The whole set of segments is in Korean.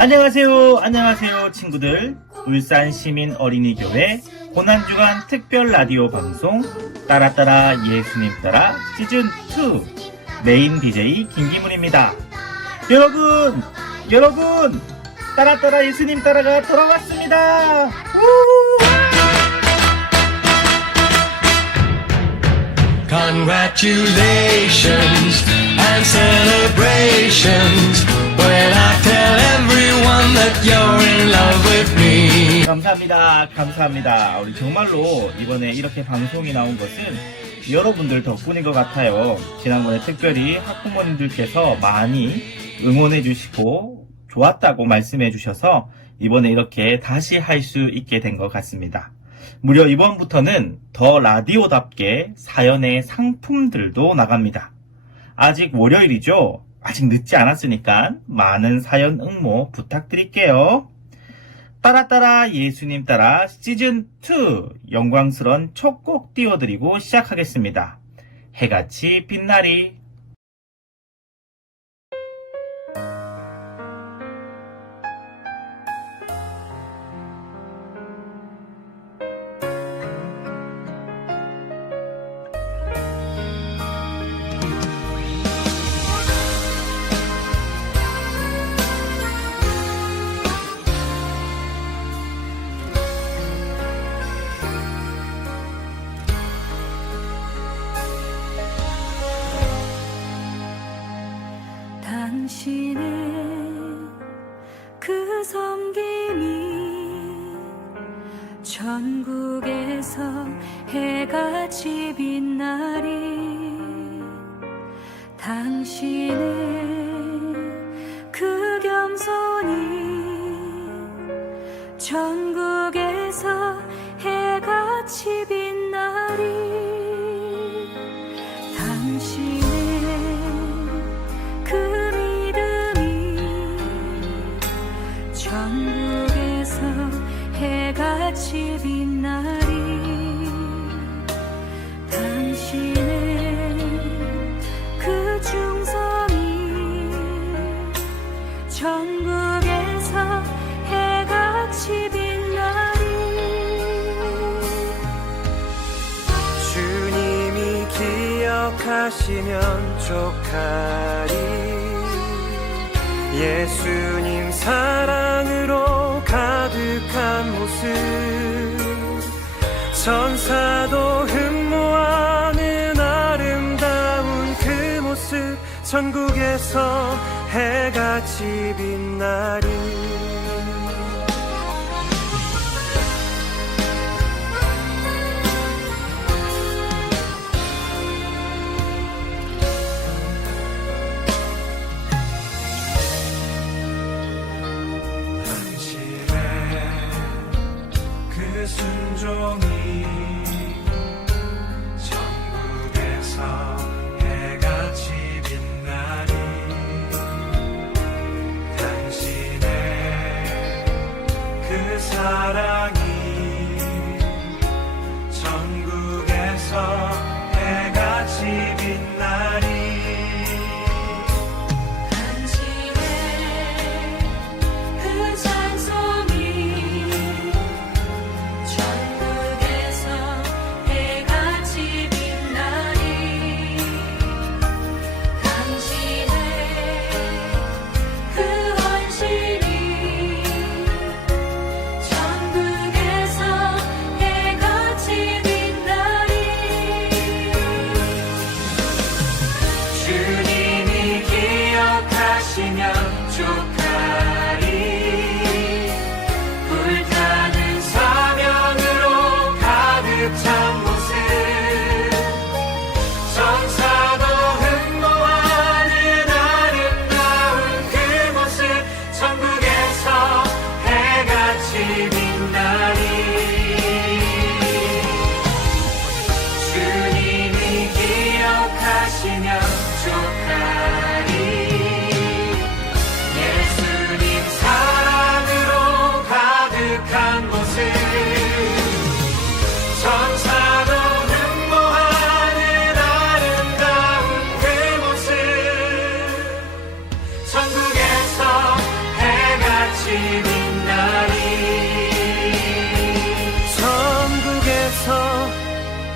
안녕하세요 친구들. 울산시민 어린이교회 고난주간 특별 라디오 방송 따라따라 예수님 따라 시즌2 메인 DJ 김기문입니다. 여러분 따라따라 예수님 따라가 돌아왔습니다. Congratulations and celebrations when I tell everyone that you're in love with me. 감사합니다. 우리 정말로 이번에 이렇게 방송이 나온 것은 여러분들 덕분인 것 같아요. 지난번에 특별히 학부모님들께서 많이 응원해 주시고 좋았다고 말씀해 주셔서 이번에 이렇게 다시 할 수 있게 된 것 같습니다. 무려 이번부터는 더 라디오답게 사연의 상품들도 나갑니다. 아직 월요일이죠? 아직 늦지 않았으니까 많은 사연 응모 부탁드릴게요. 따라따라 예수님 따라 시즌2 영광스러운 첫 곡 띄워드리고 시작하겠습니다. 해같이 빛나리. 당신의 그 섬김이 전국에서 해같이 빛나리. 당신의 그 겸손이 전국에서 해같이 빛나리. 당신의 그 전국에서 해같이 빛나리. 당신의 그 충성이 전국에서 해같이 빛나리. 주님이 기억하시면 족하리. 예수님 사랑으로 가득한 모습, 천사도 흠모하는 아름다운 그 모습, 전국에서 해같이 빛나리. 순종이 전국에서 해같이 빛나리. 당신의 그 사랑이 전국에서 해같이 빛나리. 전국에서 해같이 빛나리.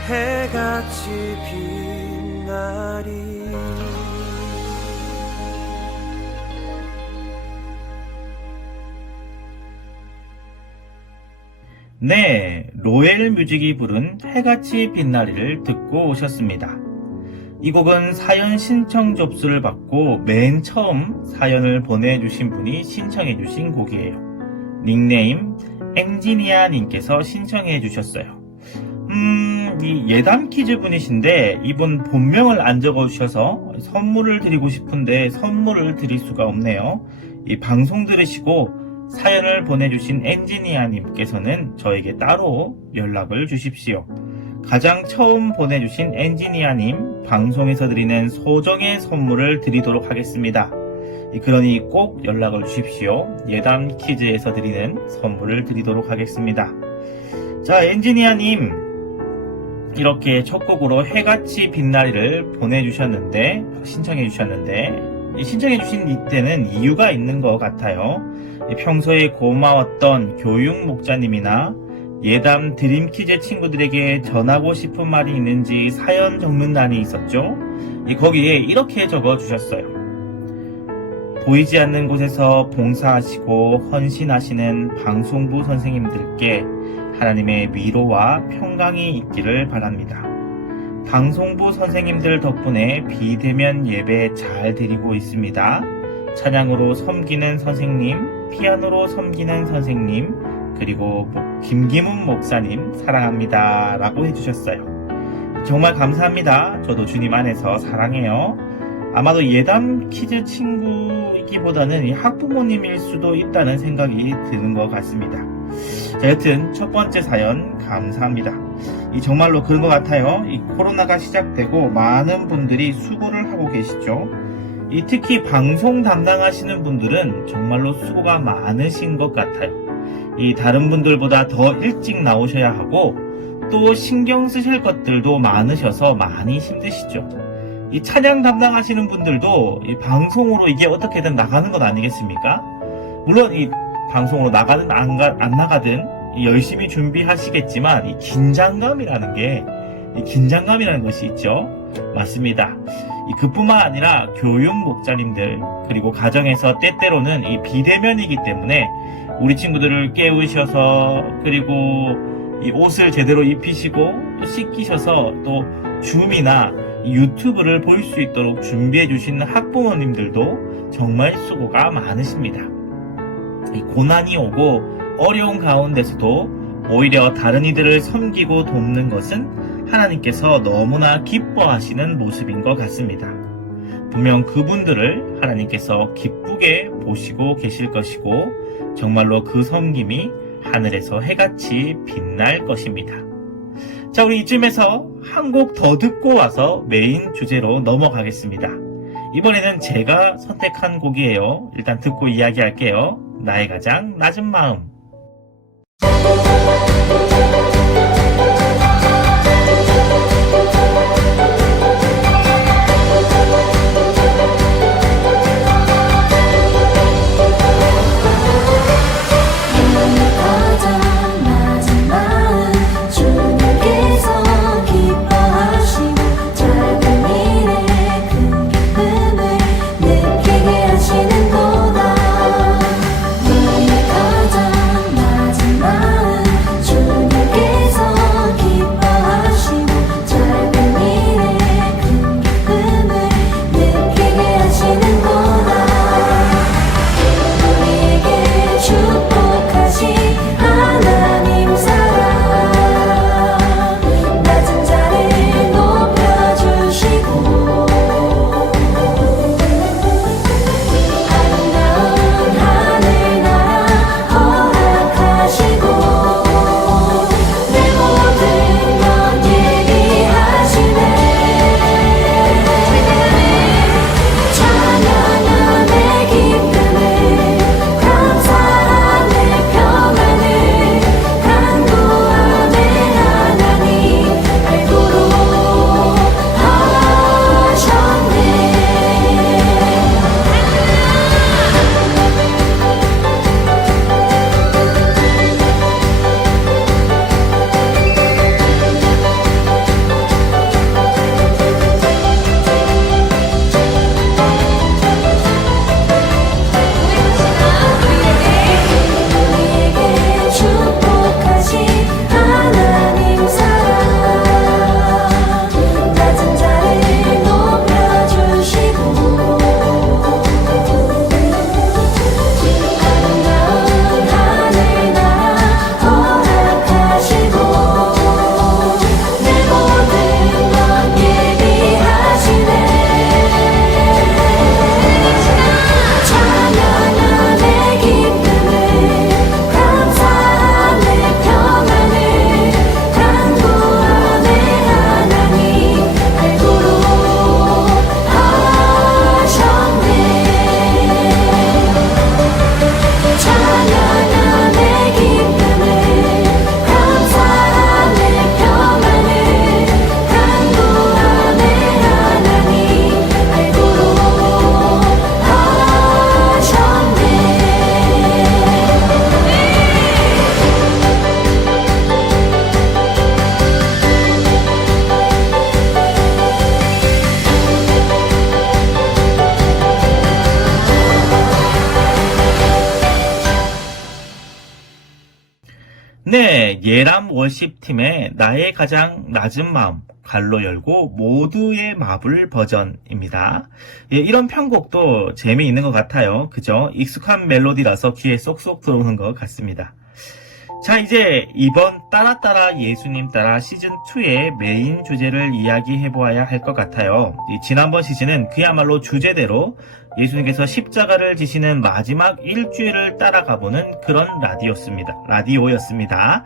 해같이 빛나리. 네, 로엘 뮤직이 부른 해같이 빛나리를 듣고 오셨습니다. 이 곡은 사연 신청 접수를 받고 맨 처음 사연을 보내주신 분이 신청해주신 곡이에요. 닉네임 엔지니아님께서 신청해주셨어요. 이 예담 퀴즈 분이신데 이분 본명을 안 적어주셔서 선물을 드리고 싶은데 선물을 드릴 수가 없네요. 이 방송 들으시고 사연을 보내주신 엔지니아님께서는 저에게 따로 연락을 주십시오. 가장 처음 보내주신 엔지니아님 방송에서 드리는 소정의 선물을 드리도록 하겠습니다. 그러니 꼭 연락을 주십시오. 예담 퀴즈에서 드리는 선물을 드리도록 하겠습니다. 자, 엔지니아님 이렇게 첫 곡으로 해같이 빛나리를 보내주셨는데 신청해주신 이때는 이유가 있는 것 같아요. 평소에 고마웠던 교육 목자님이나 예담 드림퀴즈 친구들에게 전하고 싶은 말이 있는지 사연 적는 난이 있었죠. 거기에 이렇게 적어주셨어요. 보이지 않는 곳에서 봉사하시고 헌신하시는 방송부 선생님들께 하나님의 위로와 평강이 있기를 바랍니다. 방송부 선생님들 덕분에 비대면 예배 잘 드리고 있습니다. 찬양으로 섬기는 선생님, 피아노로 섬기는 선생님, 그리고 김기문 목사님 사랑합니다 라고 해주셨어요. 정말 감사합니다. 저도 주님 안에서 사랑해요. 아마도 예담 퀴즈 친구이기보다는 학부모님일 수도 있다는 생각이 드는 것 같습니다. 자, 여튼 첫 번째 사연 감사합니다. 정말로 그런 것 같아요. 코로나가 시작되고 많은 분들이 수고를 하고 계시죠. 특히 방송 담당하시는 분들은 정말로 수고가 많으신 것 같아요. 다른 분들보다 더 일찍 나오셔야 하고 또 신경 쓰실 것들도 많으셔서 많이 힘드시죠. 찬양 담당하시는 분들도 방송으로 이게 어떻게든 나가는 것 아니겠습니까? 물론 방송으로 나가든 안 나가든 열심히 준비하시겠지만 이 긴장감이라는 것이 있죠. 맞습니다. 그뿐만 아니라 교육 목자님들 그리고 가정에서 때때로는 이 비대면이기 때문에 우리 친구들을 깨우셔서 그리고 이 옷을 제대로 입히시고 또 씻기셔서 또 줌이나 유튜브를 볼 수 있도록 준비해 주신 학부모님들도 정말 수고가 많으십니다. 고난이 오고 어려운 가운데서도 오히려 다른 이들을 섬기고 돕는 것은 하나님께서 너무나 기뻐하시는 모습인 것 같습니다. 분명 그분들을 하나님께서 기쁘게 보시고 계실 것이고 정말로 그 섬김이 하늘에서 해같이 빛날 것입니다. 자, 우리 이쯤에서 한 곡 더 듣고 와서 메인 주제로 넘어가겠습니다. 이번에는 제가 선택한 곡이에요. 일단 듣고 이야기할게요. 나의 가장 낮은 마음. 주님께 다음에 예람 월십팀의 나의 가장 낮은 마음 갈로 열고 모두의 마블 버전입니다. 예, 이런 편곡도 재미있는 것 같아요. 그죠? 익숙한 멜로디라서 귀에 쏙쏙 들어오는 것 같습니다. 자, 이제 이번 따라 예수님 따라 시즌2의 메인 주제를 이야기해보아야 할 것 같아요. 지난번 시즌은 그야말로 주제대로 예수님께서 십자가를 지시는 마지막 일주일을 따라가보는 그런 라디오였습니다.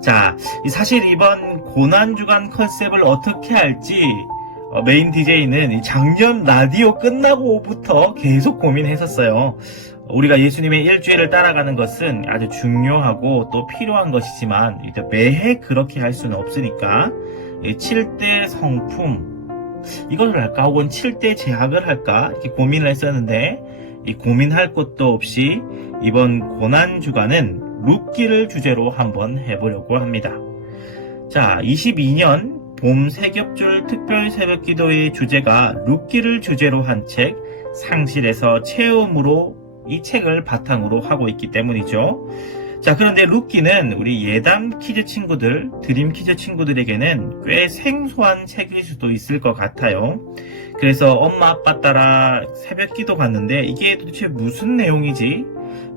자, 사실 이번 고난주간 컨셉을 어떻게 할지 메인 DJ는 작년 라디오 끝나고부터 계속 고민했었어요. 우리가 예수님의 일주일을 따라가는 것은 아주 중요하고 또 필요한 것이지만 매해 그렇게 할 수는 없으니까 7대 성품 이걸 할까 혹은 7대 제약을 할까 이렇게 고민을 했었는데 이 고민할 것도 없이 이번 고난주간은 룻기를 주제로 한번 해보려고 합니다. 자, 22년 봄 세겹줄 특별 새벽기도의 주제가 룻기를 주제로 한 책 상실에서 체험으로 이 책을 바탕으로 하고 있기 때문이죠. 자, 그런데 룻기는 우리 예담 퀴즈 친구들, 드림 퀴즈 친구들에게는 꽤 생소한 책일 수도 있을 것 같아요. 그래서 엄마 아빠 따라 새벽 기도 갔는데 이게 도대체 무슨 내용이지?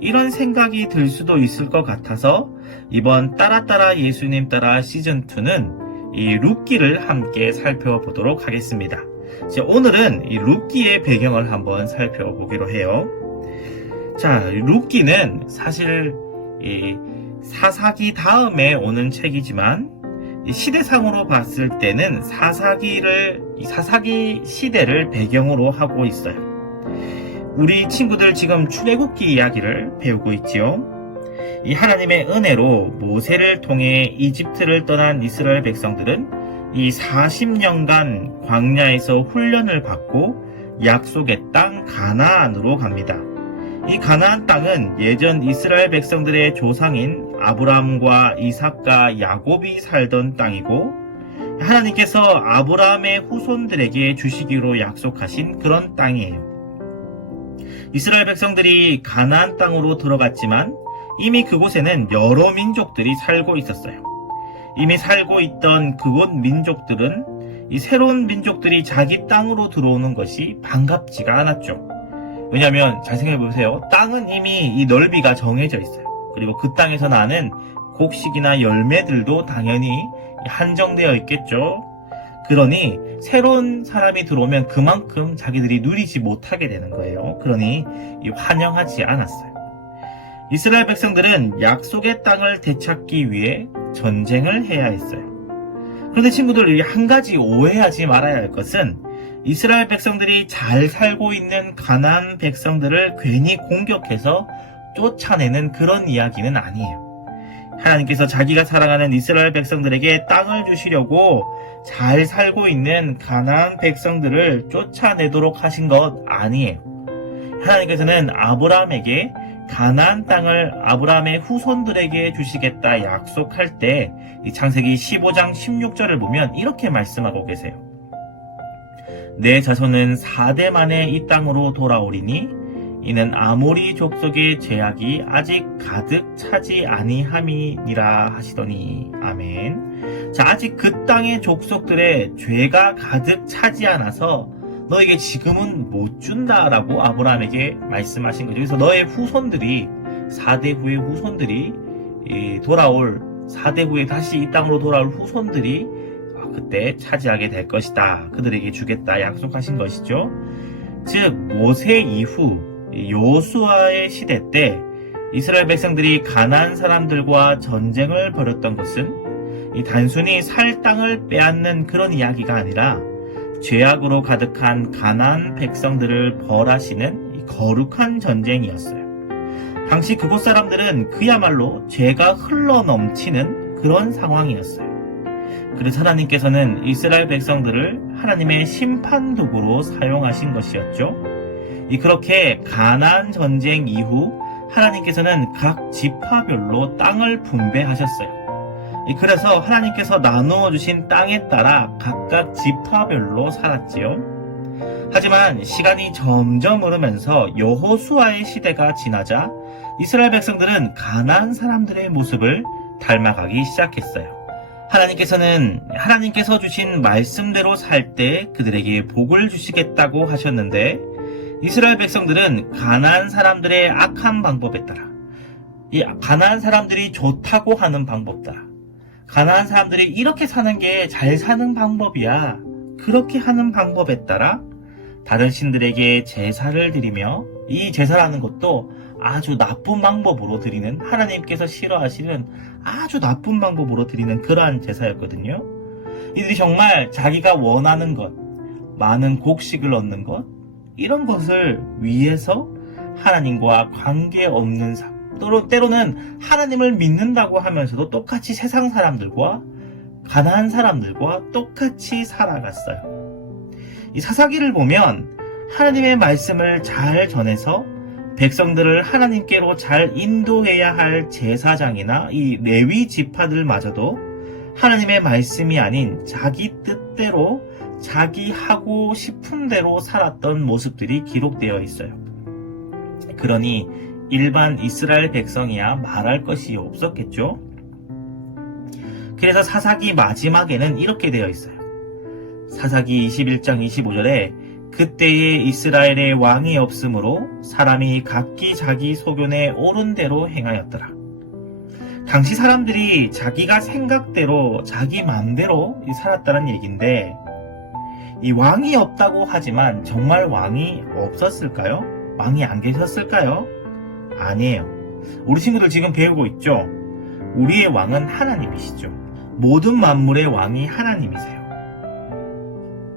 이런 생각이 들 수도 있을 것 같아서 이번 따라 예수님 따라 시즌2는 이 룻기를 함께 살펴보도록 하겠습니다. 자, 오늘은 이 룻기의 배경을 한번 살펴보기로 해요. 자, 룻기는 사실 이 사사기 다음에 오는 책이지만 시대상으로 봤을 때는 사사기 시대를 배경으로 하고 있어요. 우리 친구들 지금 출애굽기 이야기를 배우고 있지요. 이 하나님의 은혜로 모세를 통해 이집트를 떠난 이스라엘 백성들은 이 40년간 광야에서 훈련을 받고 약속의 땅 가나안으로 갑니다. 이 가나안 땅은 예전 이스라엘 백성들의 조상인 아브라함과 이삭과 야곱이 살던 땅이고 하나님께서 아브라함의 후손들에게 주시기로 약속하신 그런 땅이에요. 이스라엘 백성들이 가나안 땅으로 들어갔지만 이미 그곳에는 여러 민족들이 살고 있었어요. 이미 살고 있던 그곳 민족들은 이 새로운 민족들이 자기 땅으로 들어오는 것이 반갑지가 않았죠. 왜냐하면 잘 생각해보세요. 땅은 이미 이 넓이가 정해져 있어요. 그리고 그 땅에서 나는 곡식이나 열매들도 당연히 한정되어 있겠죠. 그러니 새로운 사람이 들어오면 그만큼 자기들이 누리지 못하게 되는 거예요. 그러니 환영하지 않았어요. 이스라엘 백성들은 약속의 땅을 되찾기 위해 전쟁을 해야 했어요. 그런데 친구들, 한 가지 오해하지 말아야 할 것은 이스라엘 백성들이 잘 살고 있는 가나안 백성들을 괜히 공격해서 쫓아내는 그런 이야기는 아니에요. 하나님께서 자기가 사랑하는 이스라엘 백성들에게 땅을 주시려고 잘 살고 있는 가나안 백성들을 쫓아내도록 하신 것 아니에요. 하나님께서는 아브라함에게 가나안 땅을 아브라함의 후손들에게 주시겠다 약속할 때 이 창세기 15장 16절을 보면 이렇게 말씀하고 계세요. 내 자손은 4대 만에 이 땅으로 돌아오리니 이는 아모리 족속의 죄악이 아직 가득 차지 아니함이니라 하시더니 아멘. 자, 아직 그 땅의 족속들의 죄가 가득 차지 않아서 너에게 지금은 못 준다라고 아브라함에게 말씀하신 거죠. 그래서 너의 후손들이 4대 후의 후손들이 돌아올 4대 후에 다시 이 땅으로 돌아올 후손들이 그때 차지하게 될 것이다. 그들에게 주겠다 약속하신 것이죠. 즉 모세 이후 여호수아의 시대 때 이스라엘 백성들이 가나안 사람들과 전쟁을 벌였던 것은 이 단순히 살 땅을 빼앗는 그런 이야기가 아니라 죄악으로 가득한 가나안 백성들을 벌하시는 이 거룩한 전쟁이었어요. 당시 그곳 사람들은 그야말로 죄가 흘러넘치는 그런 상황이었어요. 그래서 하나님께서는 이스라엘 백성들을 하나님의 심판도구로 사용하신 것이었죠. 그렇게 가나안 전쟁 이후 하나님께서는 각 지파별로 땅을 분배하셨어요. 그래서 하나님께서 나누어 주신 땅에 따라 각각 지파별로 살았지요. 하지만 시간이 점점 흐르면서 여호수아의 시대가 지나자 이스라엘 백성들은 가나안 사람들의 모습을 닮아가기 시작했어요. 하나님께서 주신 말씀대로 살 때 그들에게 복을 주시겠다고 하셨는데 이스라엘 백성들은 가나안 사람들의 악한 방법에 따라 이 가나안 사람들이 좋다고 하는 방법 따라 가나안 사람들이 이렇게 사는 게 잘 사는 방법이야. 그렇게 하는 방법에 따라 다른 신들에게 제사를 드리며 이 제사라는 것도 아주 나쁜 방법으로 드리는 하나님께서 싫어하시는 아주 나쁜 방법으로 드리는 그러한 제사였거든요. 이들이 정말 자기가 원하는 것, 많은 곡식을 얻는 것, 이런 것을 위해서 하나님과 관계없는 삶, 때로는 하나님을 믿는다고 하면서도 똑같이 세상 사람들과 가난한 사람들과 똑같이 살아갔어요. 이 사사기를 보면 하나님의 말씀을 잘 전해서 백성들을 하나님께로 잘 인도해야 할 제사장이나 이 레위 지파들마저도 하나님의 말씀이 아닌 자기 뜻대로 자기 하고 싶은 대로 살았던 모습들이 기록되어 있어요. 그러니 일반 이스라엘 백성이야 말할 것이 없었겠죠. 그래서 사사기 마지막에는 이렇게 되어 있어요. 사사기 21장 25절에 그때에 이스라엘의 왕이 없으므로 사람이 각기 자기 소견에 옳은 대로 행하였더라. 당시 사람들이 자기가 생각대로 자기 마음대로 살았다는 얘기인데 이 왕이 없다고 하지만 정말 왕이 없었을까요? 왕이 안 계셨을까요? 아니에요. 우리 친구들 지금 배우고 있죠? 우리의 왕은 하나님이시죠. 모든 만물의 왕이 하나님이세요.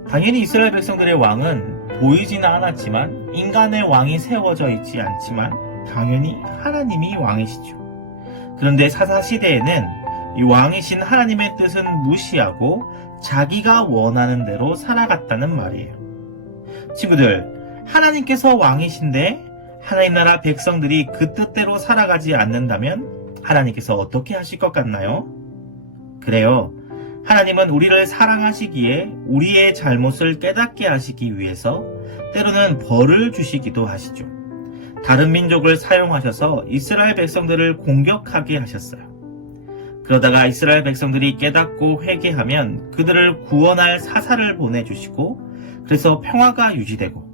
당연히 이스라엘 백성들의 왕은 보이지는 않았지만 인간의 왕이 세워져 있지 않지만 당연히 하나님이 왕이시죠. 그런데 사사시대에는 이 왕이신 하나님의 뜻은 무시하고 자기가 원하는 대로 살아갔다는 말이에요. 친구들, 하나님께서 왕이신데 하나님 나라 백성들이 그 뜻대로 살아가지 않는다면 하나님께서 어떻게 하실 것 같나요? 그래요. 하나님은 우리를 사랑하시기에 우리의 잘못을 깨닫게 하시기 위해서 때로는 벌을 주시기도 하시죠. 다른 민족을 사용하셔서 이스라엘 백성들을 공격하게 하셨어요. 그러다가 이스라엘 백성들이 깨닫고 회개하면 그들을 구원할 사사를 보내주시고 그래서 평화가 유지되고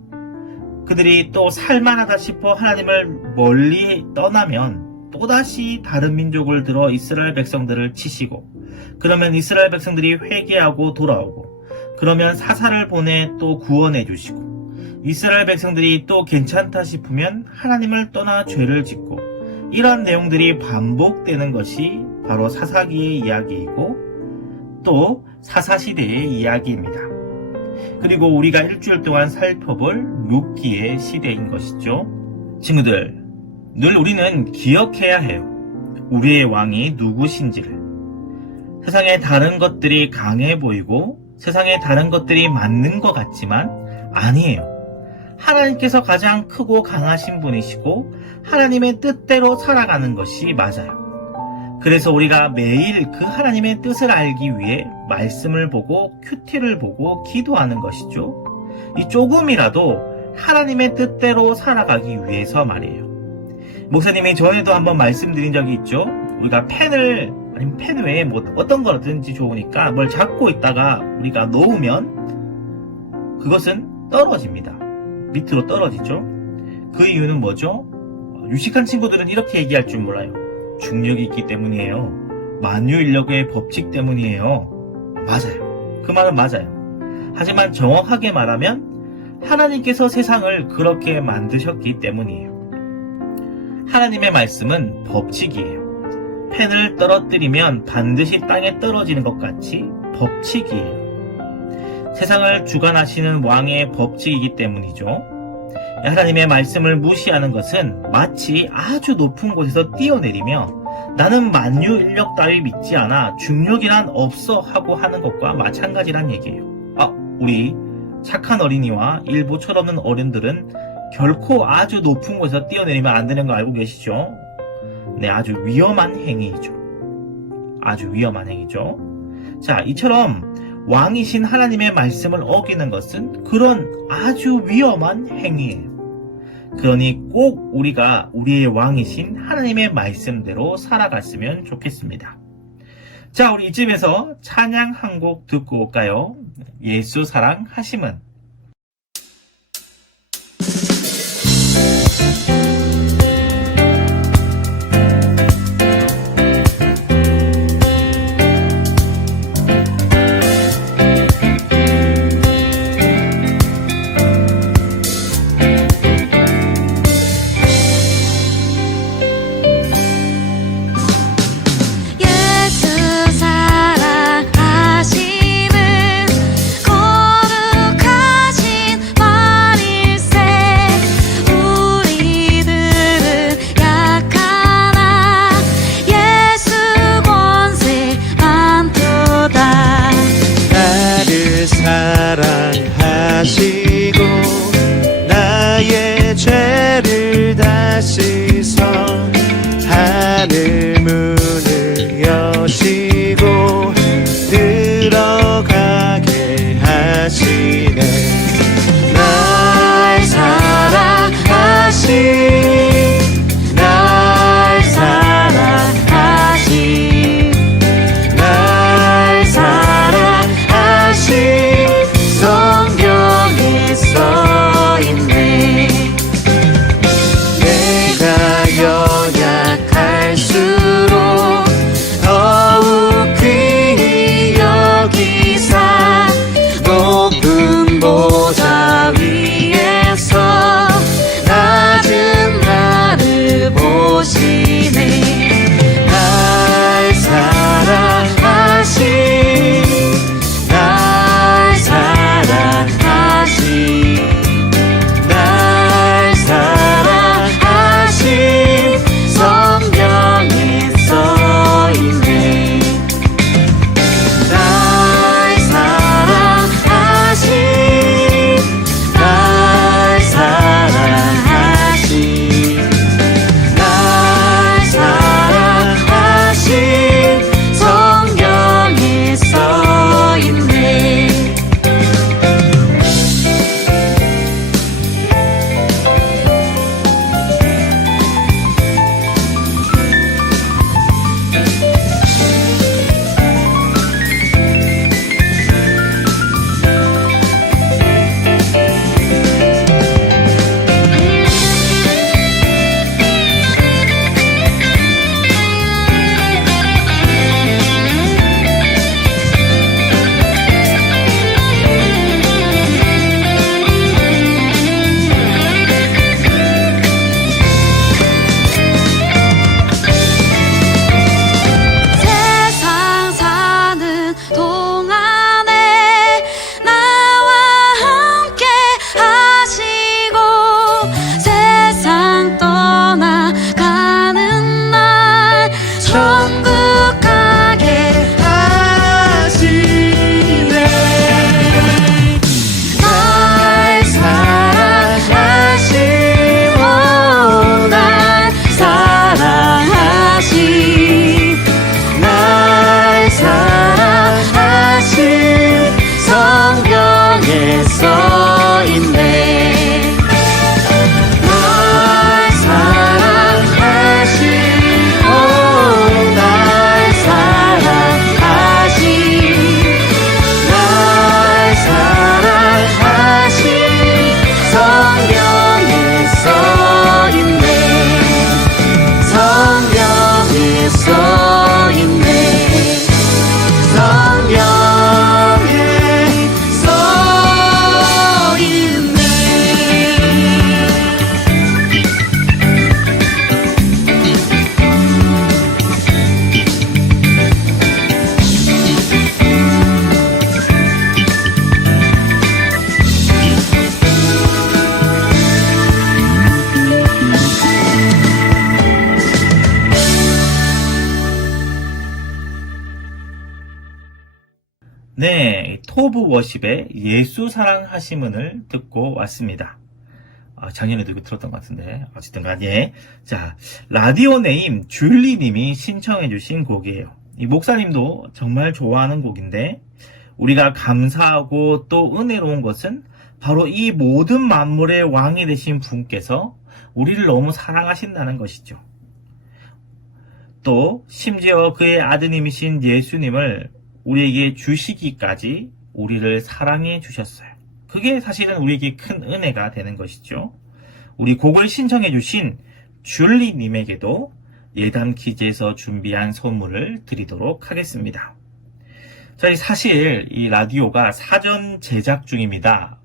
그들이 또 살만하다 싶어 하나님을 멀리 떠나면 또다시 다른 민족을 들어 이스라엘 백성들을 치시고 그러면 이스라엘 백성들이 회개하고 돌아오고 그러면 사사를 보내 또 구원해 주시고 이스라엘 백성들이 또 괜찮다 싶으면 하나님을 떠나 죄를 짓고 이러한 내용들이 반복되는 것이 바로 사사기의 이야기이고 또 사사시대의 이야기입니다. 그리고 우리가 일주일 동안 살펴볼 룻기의 시대인 것이죠. 친구들, 늘 우리는 기억해야 해요. 우리의 왕이 누구신지를. 세상의 다른 것들이 강해 보이고 세상의 다른 것들이 맞는 것 같지만 아니에요. 하나님께서 가장 크고 강하신 분이시고 하나님의 뜻대로 살아가는 것이 맞아요. 그래서 우리가 매일 그 하나님의 뜻을 알기 위해 말씀을 보고 큐티를 보고 기도하는 것이죠. 이 조금이라도 하나님의 뜻대로 살아가기 위해서 말이에요. 목사님이 전에도 한번 말씀드린 적이 있죠. 우리가 펜을 아니면 펜 외에 뭐 어떤 거든지 좋으니까 뭘 잡고 있다가 우리가 놓으면 그것은 떨어집니다. 밑으로 떨어지죠. 그 이유는 뭐죠? 유식한 친구들은 이렇게 얘기할 줄 몰라요. 중력이 있기 때문이에요. 만유인력의 법칙 때문이에요. 맞아요. 그 말은 맞아요. 하지만 정확하게 말하면 하나님께서 세상을 그렇게 만드셨기 때문이에요. 하나님의 말씀은 법칙이에요. 펜을 떨어뜨리면 반드시 땅에 떨어지는 것 같이 법칙이에요. 세상을 주관하시는 왕의 법칙이기 때문이죠. 하나님의 말씀을 무시하는 것은 마치 아주 높은 곳에서 뛰어내리며 나는 만유인력 따위 믿지 않아 중력이란 없어 하고 하는 것과 마찬가지란 얘기예요. 우리 착한 어린이와 일부 철없는 어른들은 결코 아주 높은 곳에서 뛰어내리면 안 되는 거 알고 계시죠? 네, 아주 위험한 행위이죠. 아주 위험한 행위죠. 자, 이처럼 왕이신 하나님의 말씀을 어기는 것은 그런 아주 위험한 행위예요. 그러니 꼭 우리가 우리의 왕이신 하나님의 말씀대로 살아갔으면 좋겠습니다. 자, 우리 이쯤에서 찬양 한 곡 듣고 올까요? 예수 사랑하심은. 예수 사랑하심은 거룩하신 말일세. 우리들은 약하나 예수 권세 많도다. 나를 사랑하시고 나의 죄를 다 씻어 하늘 문을 여시고 들어가게 하시네. 날 사랑하신 날 사랑하신 날 사랑하신 성경에 써있네. 내가 연약할수록 더욱 귀히 여기사 높은 보좌 위에서 낮은 나를 보시네. 날 사랑하신 날 사랑하신 날 사랑하신 성경에 써있네. 날 사랑하신 날 사랑하신 날 사랑하신 성경에 써있네. 세상 사는 동안에 나와 함께 하시고 세상 떠나가는 날 천국 가게 하시네. 날 사랑하신 날 사랑하신 날 사랑하신 성경에 써있네. 날 사랑하신 날 사랑하신 날 사랑하신 성경에 써있네. 성경에 써있네. 성경에 써있네. 네, 토브 워십의 예수 사랑하심은을 듣고 왔습니다. 작년에도 이거 들었던 것 같은데 어쨌든 간에 자, 라디오 네임 줄리님이 신청해주신 곡이에요. 이 목사님도 정말 좋아하는 곡인데 우리가 감사하고 또 은혜로운 것은 바로 이 모든 만물의 왕이 되신 분께서 우리를 너무 사랑하신다는 것이죠. 또 심지어 그의 아드님이신 예수님을 우리에게 주시기까지 우리를 사랑해 주셨어요. 그게 사실은 우리에게 큰 은혜가 되는 것이죠. 우리 곡을 신청해 주신 줄리님에게도 예담 퀴즈에서 준비한 선물을 드리도록 하겠습니다. 저희 사실 이 라디오가 사전 제작 중입니다.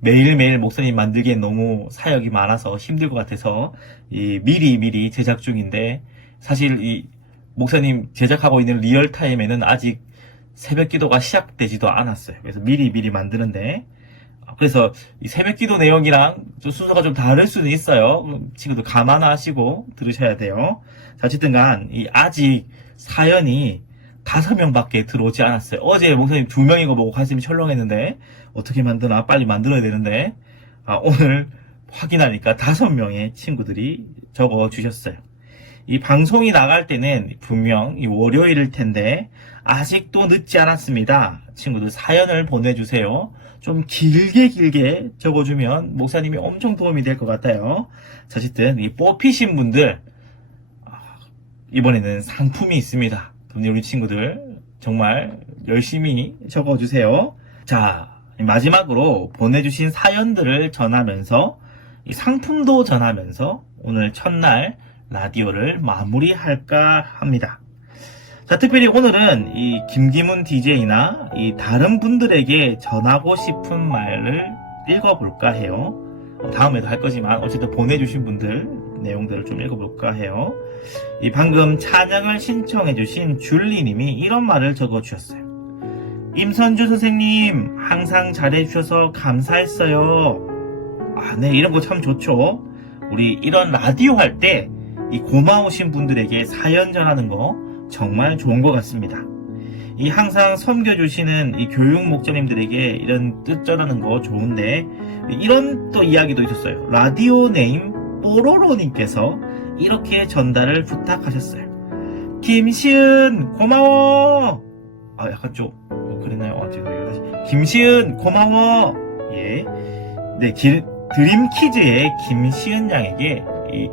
매일매일 목사님 만들기엔 너무 사역이 많아서 힘들 것 같아서 미리 제작 중인데, 사실 이 목사님 제작하고 있는 리얼타임에는 아직 새벽 기도가 시작되지도 않았어요. 그래서 미리 만드는데, 그래서 이 새벽 기도 내용이랑 좀 순서가 좀 다를 수는 있어요. 친구들 감안하시고 들으셔야 돼요. 자, 어쨌든 간 아직 사연이 5명밖에 들어오지 않았어요. 어제 목사님 2명인 거 보고 가슴이 철렁했는데 어떻게 만드나, 빨리 만들어야 되는데, 오늘 확인하니까 5명의 친구들이 적어주셨어요. 이 방송이 나갈 때는 분명 월요일일 텐데 아직도 늦지 않았습니다. 친구들 사연을 보내주세요. 좀 길게 적어주면 목사님이 엄청 도움이 될 것 같아요. 자, 어쨌든 이 뽑히신 분들 이번에는 상품이 있습니다. 그럼 우리 친구들 정말 열심히 적어주세요. 자, 마지막으로 보내주신 사연들을 전하면서 이 상품도 전하면서 오늘 첫날 라디오를 마무리할까 합니다. 자, 특별히 오늘은 이 김기문 DJ나 이 다른 분들에게 전하고 싶은 말을 읽어볼까 해요. 다음에도 할 거지만 어쨌든 보내주신 분들 내용들을 좀 읽어볼까 해요. 이 방금 찬양을 신청해주신 줄리님이 이런 말을 적어주셨어요. 임선주 선생님 항상 잘해주셔서 감사했어요. 네, 이런 거 참 좋죠. 우리 이런 라디오 할 때 이 고마우신 분들에게 사연 전하는 거 정말 좋은 것 같습니다. 이 항상 섬겨주시는 이 교육 목자님들에게 이런 뜻 전하는 거 좋은데, 이런 또 이야기도 있었어요. 라디오 네임 뽀로로님께서 이렇게 전달을 부탁하셨어요. 김시은 고마워. 약간 좀 그랬나요? 죄송해요. 김시은 고마워. 예, 네, 드림 퀴즈의 김시은 양에게 이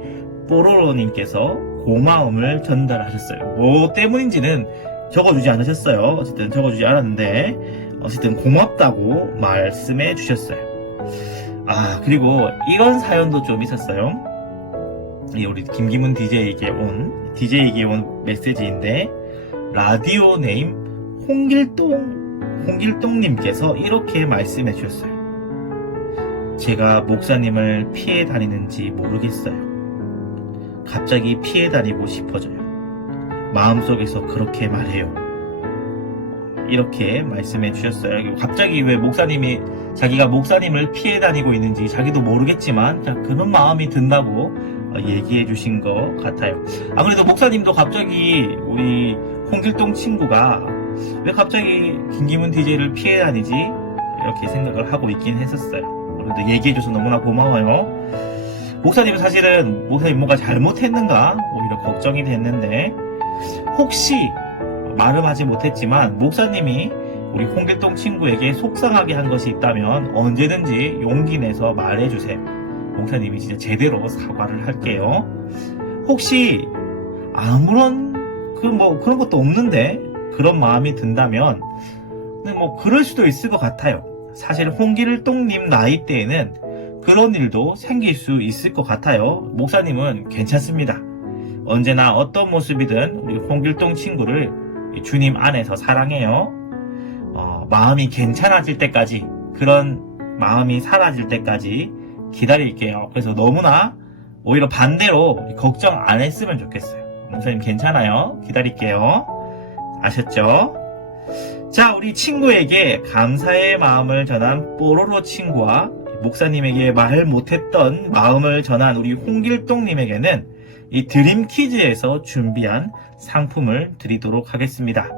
뽀로로님께서 고마움을 전달하셨어요. 뭐 때문인지는 적어주지 않으셨어요. 어쨌든 적어주지 않았는데 어쨌든 고맙다고 말씀해 주셨어요. 그리고 이런 사연도 좀 있었어요. 우리 김기문 DJ에게 온 메시지인데, 라디오 네임 홍길동님께서 이렇게 말씀해 주셨어요. 제가 목사님을 피해 다니는지 모르겠어요. 갑자기 피해 다니고 싶어져요. 마음속에서 그렇게 말해요. 이렇게 말씀해 주셨어요. 갑자기 왜 자기가 목사님을 피해 다니고 있는지 자기도 모르겠지만 그런 마음이 든다고 얘기해 주신 것 같아요. 그래도 목사님도 갑자기 우리 홍길동 친구가 왜 갑자기 김기문 DJ를 피해 다니지? 이렇게 생각을 하고 있긴 했었어요. 그래도 얘기해 줘서 너무나 고마워요. 목사님은 사실은 목사님 뭔가 잘못했는가 오히려 걱정이 됐는데, 혹시 말은 하지 못했지만 목사님이 우리 홍길동 친구에게 속상하게 한 것이 있다면 언제든지 용기 내서 말해주세요. 목사님이 진짜 제대로 사과를 할게요. 혹시 아무런 그런 것도 없는데 그런 마음이 든다면 그럴 수도 있을 것 같아요. 사실 홍길동님 나이 때에는 그런 일도 생길 수 있을 것 같아요. 목사님은 괜찮습니다. 언제나 어떤 모습이든 우리 홍길동 친구를 주님 안에서 사랑해요. 마음이 괜찮아질 때까지, 그런 마음이 사라질 때까지 기다릴게요. 그래서 너무나 오히려 반대로 걱정 안 했으면 좋겠어요. 목사님 괜찮아요. 기다릴게요. 아셨죠? 자, 우리 친구에게 감사의 마음을 전한 뽀로로 친구와 목사님에게 말 못했던 마음을 전한 우리 홍길동님에게는 이 드림 퀴즈에서 준비한 상품을 드리도록 하겠습니다.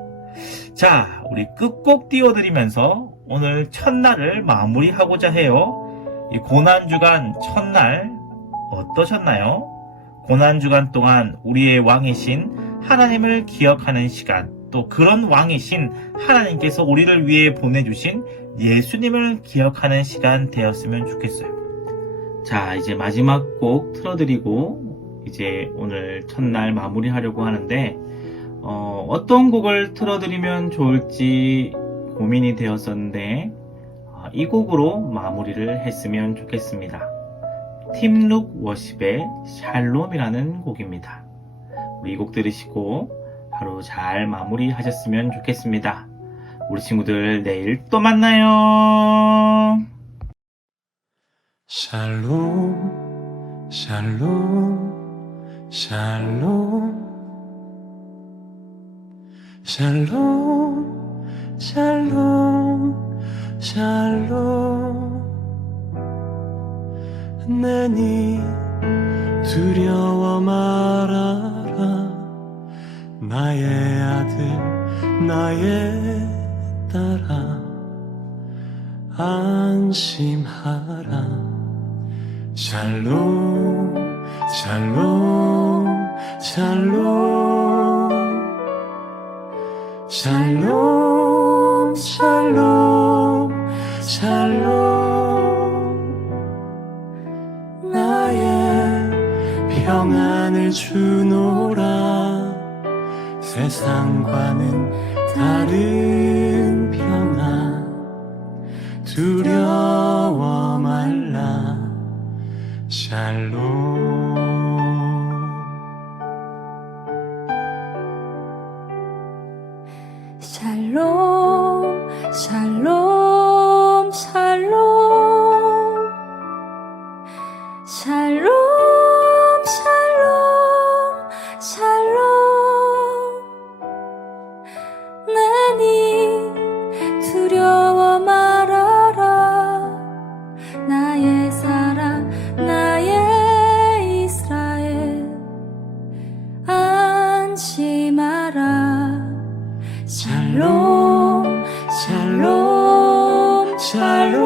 자, 우리 끝곡 띄워드리면서 오늘 첫날을 마무리하고자 해요. 이 고난주간 첫날 어떠셨나요? 고난주간 동안 우리의 왕이신 하나님을 기억하는 시간, 또 그런 왕이신 하나님께서 우리를 위해 보내주신 예수님을 기억하는 시간 되었으면 좋겠어요. 자, 이제 마지막 곡 틀어드리고 이제 오늘 첫날 마무리하려고 하는데 어떤 곡을 틀어드리면 좋을지 고민이 되었었는데 이 곡으로 마무리를 했으면 좋겠습니다. 팀룩 워십의 샬롬이라는 곡입니다. 우리 이 곡 들으시고 하루 잘 마무리하셨으면 좋겠습니다. 우리 친구들 내일 또 만나요. 샬롬 샬롬 샬롬 샬롬 샬롬 샬롬 내니 두려워 말아라 나의 아들 나의 딸아 안심하라 샬롬 샬롬 샬롬 샬롬 샬롬 샬롬 나의 평안을 주노라 세상과는 다른 평안 두려워 말라 샬롬 샬롬 샬롬 샬롬 샬롬 샬롬 샬롬 나니 두려워 말아라 나의 사랑 나의 이스라엘 안심하라 샬롬 샬롬 샬롬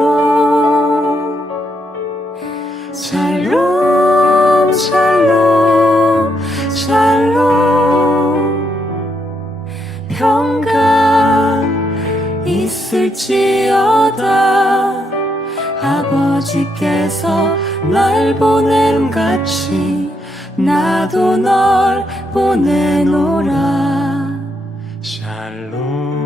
샬롬 샬롬 샬롬 평강 있을지어다 아버지께서 날 보냄같이 나도 널 보내노라 샬롬